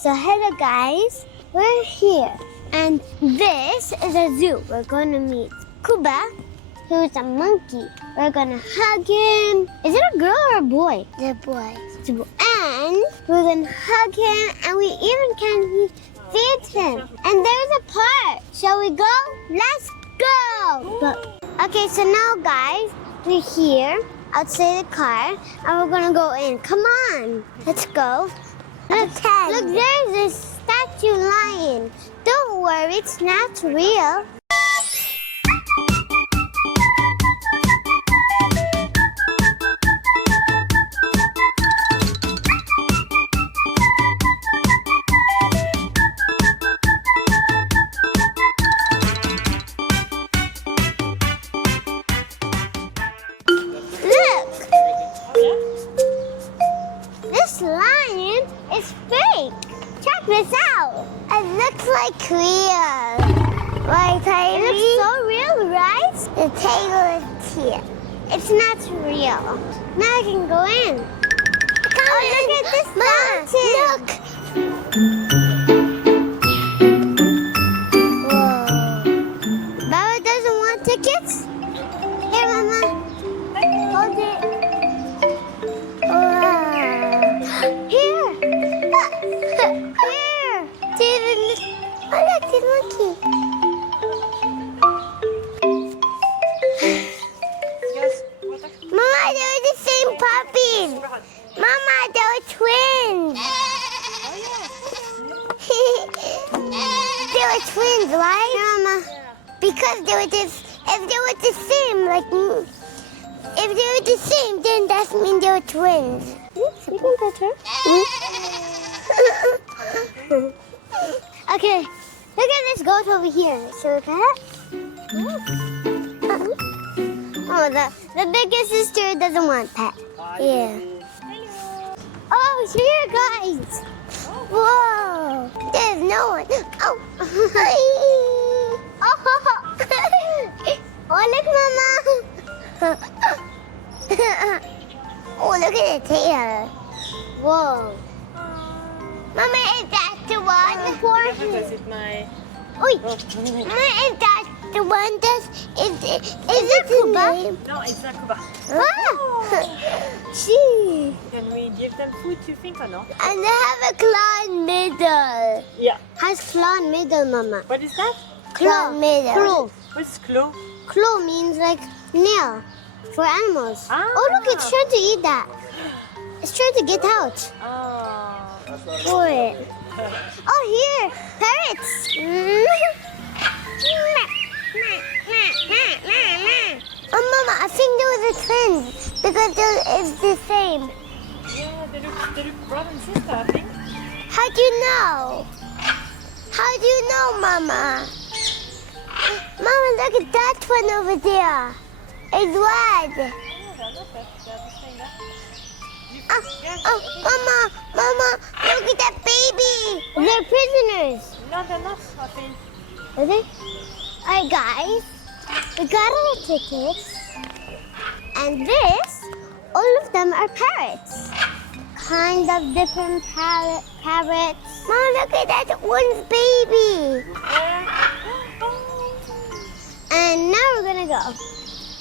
So hello guys, we're here and this is a zoo. We're going to meet Koba, who's a monkey. We're going to hug him. Is it a girl or a boy? It's a boy. It's a boy. And we're going to hug him and we even can feed him. And there's a park. Shall we go? Let's go! Okay, so now guys, we're here outside the car and we're going to go in. Come on, let's go. Look, there's a statue lion. Don't worry, it's not real. Look! This lion is fake. Check this out. It looks like real. Right, Tyree? It looks so real, right? The tail is here. It's not real. Now I can go in. Look at this mountain. Look. Whoa. Baba doesn't want tickets? Here, Mama. Hold it. Here. Here. Oh, look, the monkey. Mama, they were the same puppies. Mama, they were twins. They were twins, right, Mama? Because they were if they were the same, if they were the same, then that means they were twins. You can touch her. Okay, look at this goat over here. So look at it. Oh, the biggest sister doesn't want that. Yeah. Oh, here, guys. Whoa. There's no one. Oh. Oh, look, Mama. Oh, look at the tail. Whoa. Mama, is that the one? Oi. Mama, is that the one is it Koba? No, it's not Koba. Gee. Can we give them food, you think, or no? And they have a claw in middle. Yeah. Has claw in middle, Mama. What is that? Claw in middle. Claw. What's claw? Claw means like nail for animals. Ah. Oh, look, it's trying to eat that. It's trying to get out. Oh. For it. Oh, here, parrots. Oh, Mama, I think those are twins because it's the same. Yeah, they look brother and sister, I think. How do you know? How do you know, Mama? Mama, look at that one over there. It's red. Yeah, they're not that. They're the same, Mama, look at that baby. They're prisoners. No, they're not, I think. Are they? All right, guys. We got our tickets. And this, all of them are parrots. Kind of different parrots. Mama, look at that one's baby. And now we're going to go.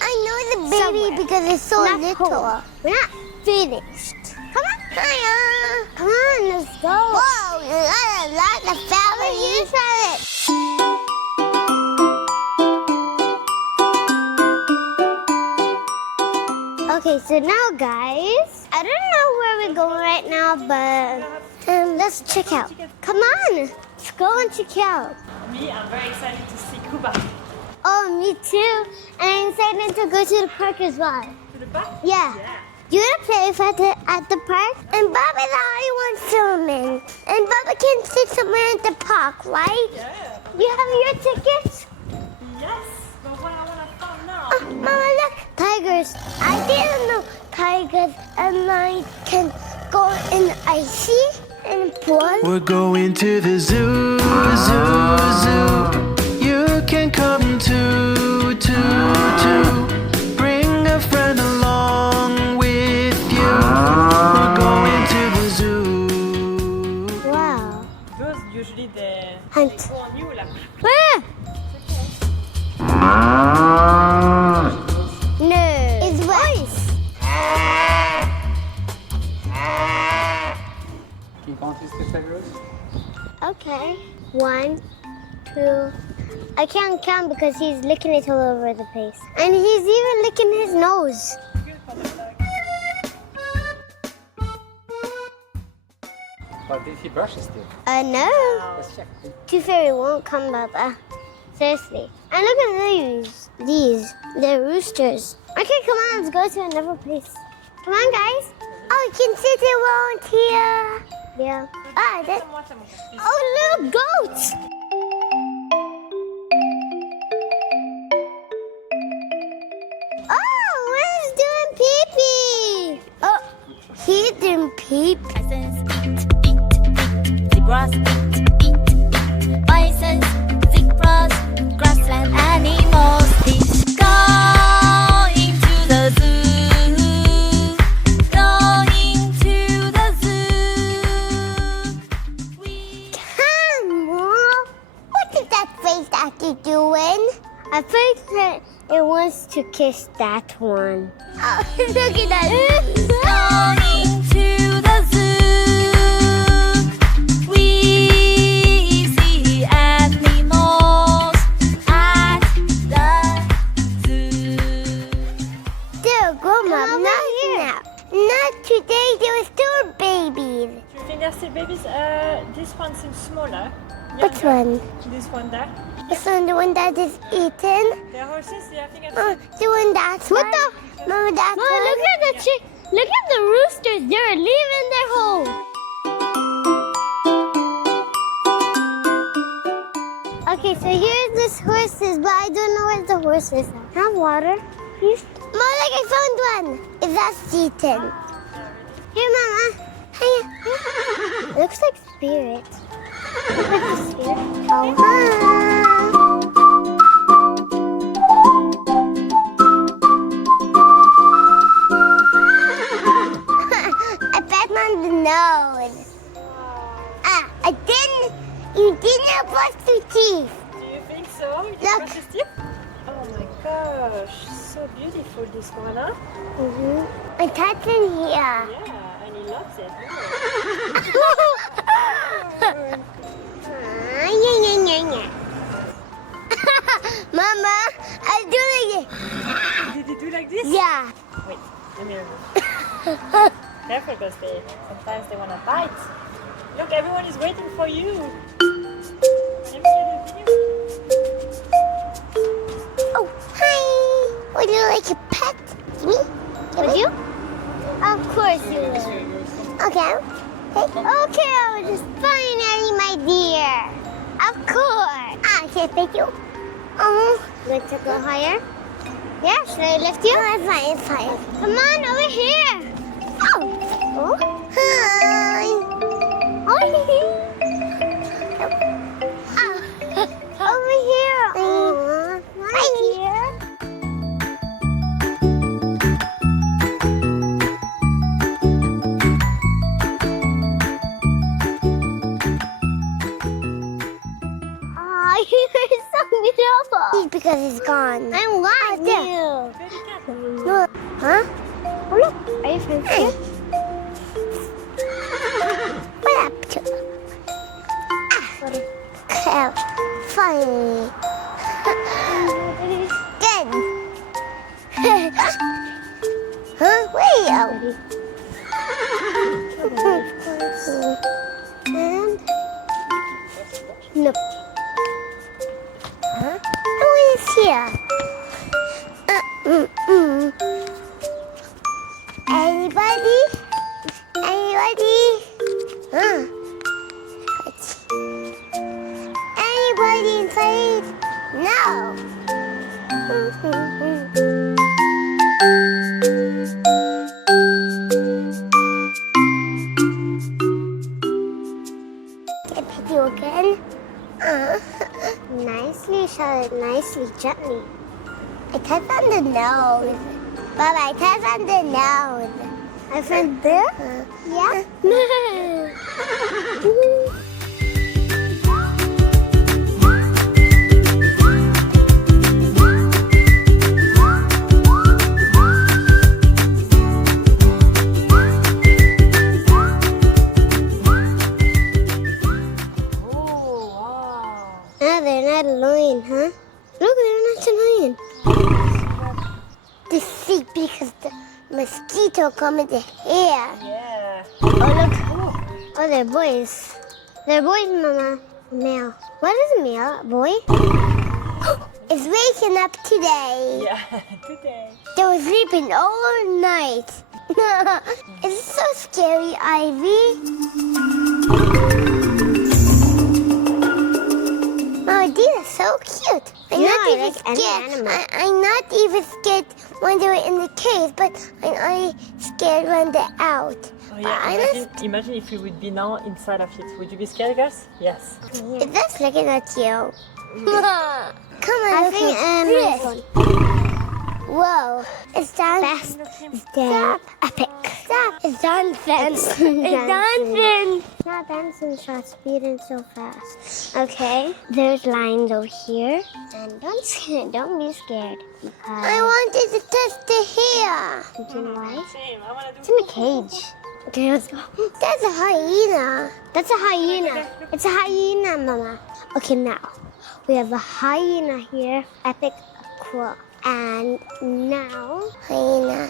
I know the baby somewhere. Because it's so little. Cool. We're not finished. Come on. Hiya. Come on, let's go. Whoa, you got a lot of family. You said it. Okay, so now, guys, I don't know where we're going right now, but let's check out. Come on, let's go and check out. Me, I'm very excited to see Koba. Oh, me too. And I'm excited to go to the park as well. To the park? Yeah. You want to play at the park? And Baba's already wants swimming. And Baba can sit somewhere at the park, right? Yeah. You have your tickets? Yes, but what I want to find now. Oh, Mama, look. Tigers. I didn't know tigers and I can go in icy and pool. We're going to the zoo, zoo. You can come too. Bring a friend along with you. We're going to the zoo. Wow. Those usually they Hunt. go on you like. Ah! No. It's voice. Can you count these fish like Rose? Okay. 1, 2. I can't count because he's licking it all over the place. And he's even licking his nose. But did he brush his teeth? No. Let's check. Tooth Fairy won't come, Baba. Seriously. And look at these. These. They're roosters. Okay, come on. Let's go to another place. Come on, guys. Oh, you can sit around here. Yeah. Ah, that. Oh, little goats. Oh, where's doing pee-pee? Oh, he's doing pee-pee. Zebras eat. Bisons, zebras, grassland animals. He's going to the zoo. Going to the zoo. Come on. What is that face that you're doing? I think that it wants to kiss that one. Oh, look at that. Going to the zoo. We see animals at the zoo. They're grown up, not now. Not today, they were still babies. You think they're still babies? This one seems smaller. Which Younger. one? This one there. This one, the one that is eaten? They're horses. Yeah, I think I've Oh, seen. the one that's what the? Mama, that's Mom, look at the look at the roosters. They're leaving their home. Okay, so here's this horses, but I don't know where the horses are. Have water, please. Mom, look, I found one. Is that eaten? Here, Mama. Hiya. It looks like spirit. Look like the spirit. Oh, hi. I pat on the nose. I didn't. You didn't brush your teeth. Do you think so? You Look. can brush his teeth? Oh my gosh, so beautiful this one, huh? I touched in here. Yeah, and he loves it. Mama, I do it. Did he do like this? Yeah. Wait, let me remove. Careful, because sometimes they want to bite. Look, everyone is waiting for you. Let me get a video. Oh, hi. Would you like a pet? Me? Would you? Of course you would. Okay. Okay, I was just finally, my dear. Of course. Okay, thank you. Oh, want to go higher? Yeah, should I lift you? No, it's fine, it's fine. Come on, over here. Oh. Oh. Hi. Hi. Oh. Over here. Oh. Hi, dear. Oh, you're so beautiful. Because it's gone. I'm glad you. Look. Huh? Oh, look. Are you fancy? What up to? Ah. Funny. Good. Huh? Where? And no. Huh? Who is here? Anybody? Anybody? Huh? Anybody inside? No. Can I pet you again? Nicely shot, nicely, gently. I touched on the nose. Baba, I touched on the nose. My friend there? Yeah. lion, huh? Look, there's a lion. The seat because the mosquito come in the hair. Yeah. Oh, look. Oh, they're boys. They're boys, Mama. Male. What is a male? A boy? It's waking up today. Yeah, today. They were sleeping all night. It's so scary, Ivy. Oh, these are so cute. I'm not even scared. I'm not even scared when they're in the cave, but I'm scared when they're out. Oh yeah, imagine if you would be now inside of it. Would you be scared, girls? Yes. It's just looking at you. Come on, look at this. Whoa, it's dancing. Stop. Epic. Stop. It's dancing. It's dancing. Not dancing, shot speeding so fast. Okay, there's lines over here. And don't be scared. I wanted to touch the hair. You know why? Same. I want to It's in a cage. Okay, let's go. That's a hyena. That's a hyena. It's a hyena, Mama. Okay, now we have a hyena here. Epic aqua. And now hyena.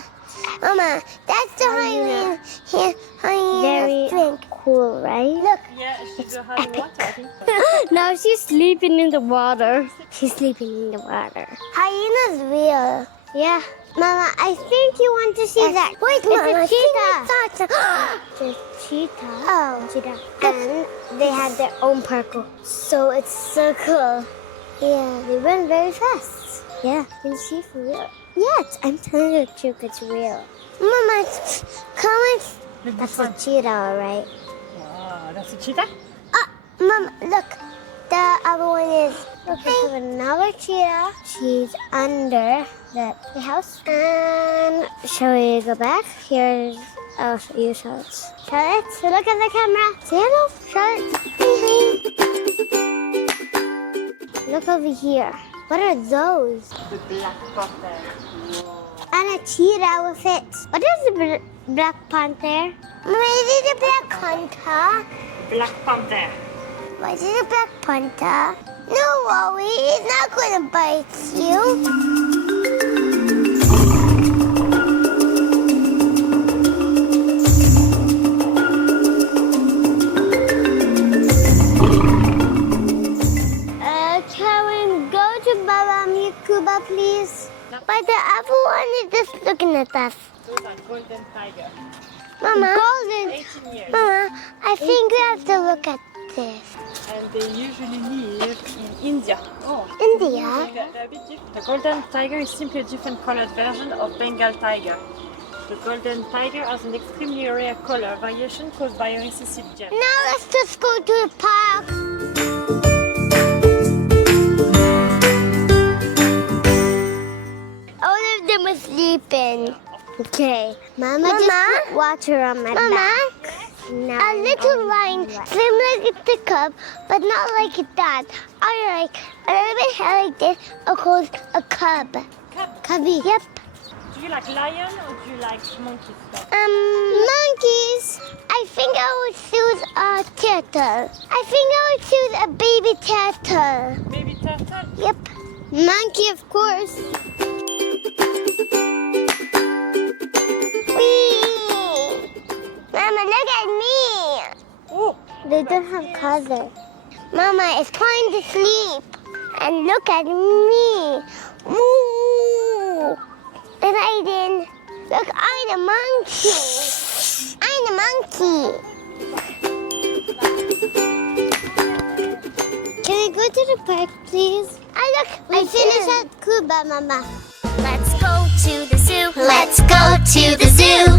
Mama, that's the hyena here. Hyena. Very cool, right? Look. Yeah, she's a high water, I think so. Now she's sleeping in the water. She's sleeping in the water. Hyena's real. Yeah. Mama, I think you want to see that. Wait, Mama, a cheetah. The cheetah. Oh. Cheetah. And they have their own parkour. So it's so cool. Yeah, they run very fast. Yeah, can you see for real? Yes, I'm telling you the truth, it's real. Mama, come on. That's a cheetah, all right. Wow, that's a cheetah? Mama, look. The other one is, look, we have another cheetah. She's under the house. And shall we go back? Here's, I'll show you Charlotte. Charlotte, so look at the camera. Say hello, Charlotte. Hey. Look over here. What are those? The black panther. And a cheetah with it. What is the black panther? What is the black panther? Black panther. What is a black panther? No worry, it's not going to bite you. Can we go to Monkey Koba, please? But the other one is just looking at us. Those are golden tiger. Mama, 18 years. Mama, I think we have to look at this. And they usually live in India. Oh. India? They're a bit different. The golden tiger is simply a different colored version of Bengal tiger. The golden tiger has an extremely rare color variation caused by a recessive gene. Now let's just go to the park. All of them are sleeping. Okay. Mama just put water on my back. Now a little line, same like the cub, but not like that. I like a little bit hair like this, called a cub. Cubby. Yep. Do you like lion or do you like monkeys? Monkeys. I think I would choose a turtle. I think I would choose a baby turtle. Baby turtle? Yep. Monkey, of course. Whee! Mama, look at me. Oh! They don't have color. Mama is trying to sleep. And look at me. Woo! And I didn't. Look, I'm a monkey. I'm a monkey. Can I go to the park, please? Look, I finished at Koba, Mama. Let's go to the zoo. Let's go to the zoo.